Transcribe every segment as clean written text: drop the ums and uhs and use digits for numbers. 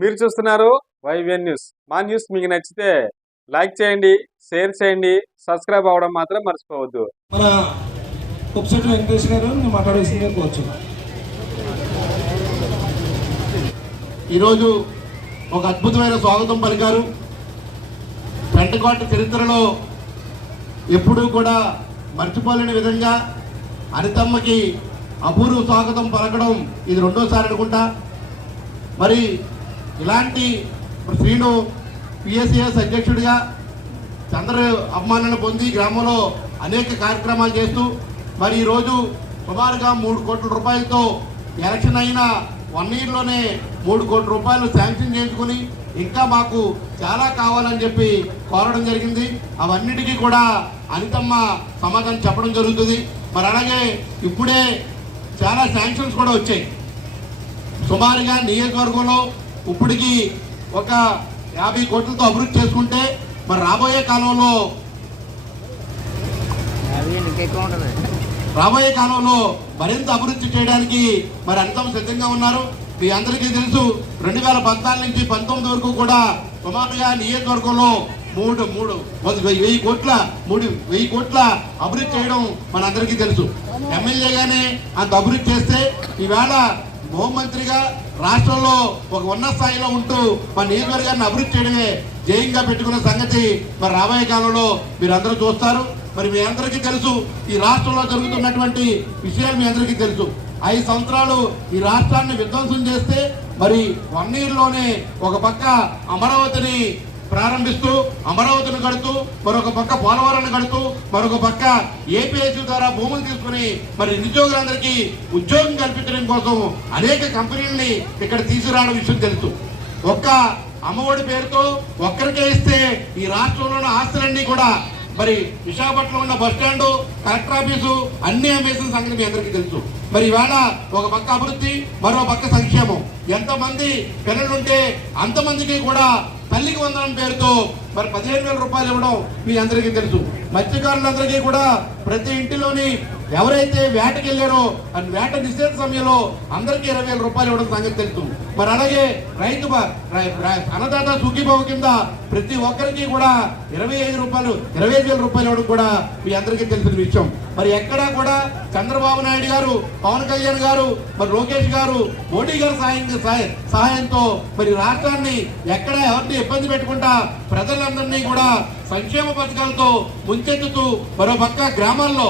మీరు చూస్తున్నారు YVN news. మా న్యూస్ మీకు నచ్చితే లైక్ చేయండి, షేర్ చేయండి, సబ్స్క్రైబ్ అవ్వడం మాత్రం మర్చిపోవద్దు. మన కుప్సెట్ వెంకటేష్ గారు మాట్లాడేసిందే కోవచ్చు. ఈరోజు ఒక అద్భుతమైన స్వాగతం పలికారు. పెంటకోట చరిత్రలో ఎప్పుడూ కూడా మర్చిపోలేని విధంగా అనితమ్మకి అపూర్వ స్వాగతం పలకడం ఇది రెండోసారి అనుకుంటా. మరి ఇలాంటి శ్రీను పిఎస్సిఎస్ అధ్యక్షుడిగా చంద్ర అభిమానాన్ని పొంది గ్రామంలో అనేక కార్యక్రమాలు చేస్తూ మరి ఈరోజు సుమారుగా 3 కోట్ల రూపాయలతో ఎలక్షన్ అయిన 1 ఇయర్లోనే 3 కోట్ల రూపాయలు శాంక్షన్ చేయించుకుని ఇంకా మాకు చాలా కావాలని చెప్పి కోరడం జరిగింది. అవన్నిటికీ కూడా అనితమ్మ సమాధానం చెప్పడం జరుగుతుంది. మరి అలాగే ఇప్పుడే చాలా శాంక్షన్స్ కూడా వచ్చాయి. సుమారుగా నియోజకవర్గంలో ఇప్పటికి ఒక 50 కోట్లతో అభివృద్ధి చేసుకుంటే మరి రాబోయే కాలంలో మరింత అభివృద్ధి చేయడానికి మరి అనితమ్మ సిద్ధంగా ఉన్నారు. మీ అందరికీ తెలుసు 2014 నుంచి 19 వరకు కూడా సుమారుగా నియోజకవర్గంలో 1000 కోట్ల అభివృద్ధి చేయడం మనందరికీ తెలుసు. ఎమ్మెల్యేగానే అంత అభివృద్ధి చేస్తే ఈవేళ హోంమంత్రిగా రాష్ట్రంలో ఒక ఉన్నత స్థాయిలో ఉంటూ మన నియోజకవర్గాన్ని అభివృద్ధి చేయడమే జయంగా పెట్టుకున్న సంగతి మరి రాబోయే కాలంలో మీరు అందరూ చూస్తారు. మరి మీ అందరికీ తెలుసు ఈ రాష్ట్రంలో జరుగుతున్నటువంటి విషయాలు మీ అందరికీ తెలుసు. 5 సంవత్సరాలు ఈ రాష్ట్రాన్ని విధ్వంసం చేస్తే మరి 1 ఇయర్లోనే ఒక పక్క అమరావతిని ప్రారంభిస్తూ అమరావతిని కడుతూ మరొక పక్క పోలవరాన్ని కడుతూ మరొక పక్క ఏపీఎస్ ద్వారా భూములు తీసుకుని మరి నిరుద్యోగులందరికీ ఉద్యోగం కల్పించడం కోసం అనేక కంపెనీలని ఇక్కడ తీసుకురావడం విషయం తెలుసు. ఒక్క అమ్మఒడి పేరుతో ఒక్కరికే ఇస్తే ఈ రాష్ట్రంలో ఉన్న ఆస్తులన్నీ కూడా మరి విశాఖపట్నంలో ఉన్న బస్టాండు, కలెక్టర్ ఆఫీసు అన్ని అమ్మేసిన సంగతి మీ అందరికీ తెలుసు. మరి ఇవాళ ఒక పక్క అభివృద్ధి, మరో పక్క సంక్షేమం. ఎంతమంది పిల్లలుంటే అంతమందికి కూడా తల్లికి వందనం పేరుతో మరి 15,000 రూపాయలు ఇవ్వడం మీ అందరికీ తెలుసు. మత్స్యకారులందరికీ కూడా ప్రతి ఇంటిలోని ఎవరైతే వేటకి వెళ్ళారో అని వేట నిషేధ సమయంలో అందరికీ 20,000 రూపాయలు ఇవ్వడం సంగతి తెలుసు. మరి అలాగే రైతు అన్నదాత సుఖీభావ కింద ప్రతి ఒక్కరికి కూడా 25,000 రూపాయలు ఇవ్వడం కూడా మీ అందరికీ తెలిసిన విషయం. మరి ఎక్కడా కూడా చంద్రబాబు నాయుడు గారు, పవన్ కళ్యాణ్ గారు, మరి లోకేష్ గారు, మోడీ గారు సహాయంతో మరి రాష్ట్రాన్ని ఎక్కడ ఎవరిని ఇబ్బంది పెట్టుకుంటా ప్రజలందరినీ కూడా సంక్షేమ పథకాలతో ముంచెత్తుతూ మరో పక్క గ్రామాల్లో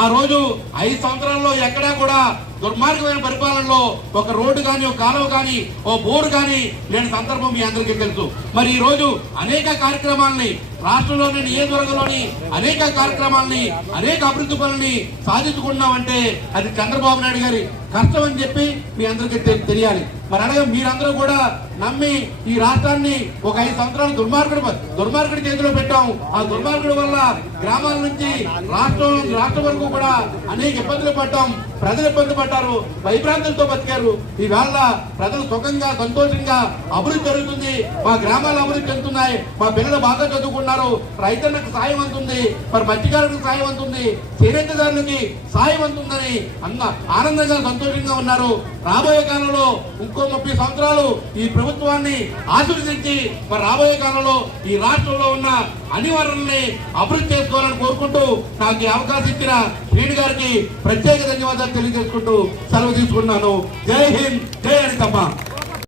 ఆ రోజు 5 సంవత్సరాల్లో ఎక్కడా కూడా దుర్మార్గమైన పరిపాలనలో ఒక రోడ్డు కానీ, ఒక కాలువ కానీ, ఓ బోర్డు కానీ లేని సందర్భం మీ అందరికీ తెలుసు. మరి ఈ రోజు అనేక కార్యక్రమాలని రాష్ట్రంలోని నియోజకవర్గంలోని అనేక కార్యక్రమాలని అనేక అభివృద్ధి పనులని సాధించుకున్నామంటే అది చంద్రబాబు నాయుడు గారి కష్టం అని చెప్పి మీ అందరికీ తెలియాలి. మరి అలాగే మీరందరూ కూడా నమ్మి ఈ రాష్ట్రాన్ని ఒక 5 సంవత్సరాలు దుర్మార్గుడి చేతిలో పెట్టాం. ఆ దుర్మార్గుడి వల్ల గ్రామాల నుంచి రాష్ట్రం వరకు కూడా అనేక ఇబ్బందులు పడ్డాం. ప్రజలు ఇబ్బంది పడ్డారు, భయభ్రాంతులతో బతికారు. ఈవేళ ప్రజలు సుఖంగా సంతోషంగా అభివృద్ధి జరుగుతుంది. మా గ్రామాలు అభివృద్ధి చెందుతున్నాయి, మా పిల్లలు బాగా చదువుకున్నారు, రైతన్నకు సాయం అందుతుంది, మరి మత్స్యకారులకు సాయం అందుతుంది, చేనేతదారులకి సాయం అందుతుందని ఆనందంగా సంతోషంగా ఉన్నారు. రాబోయే కాలంలో ఇంకో 30 సంవత్సరాలు ఈ ప్రభుత్వాన్ని ఆశీర్వదించి మరి రాబోయే కాలంలో ఈ రాష్ట్రంలో ఉన్న అన్ని వనరుల్ని అభివృద్ధి చేసుకోవాలని కోరుకుంటూ నాకు ఈ అవకాశం ఇచ్చిన శ్రీను గారికి ప్రత్యేక ధన్యవాదాలు తెలియజేసుకుంటూ సెలవు తీసుకున్నాను. జై హింద్, జై అనితమ్మ.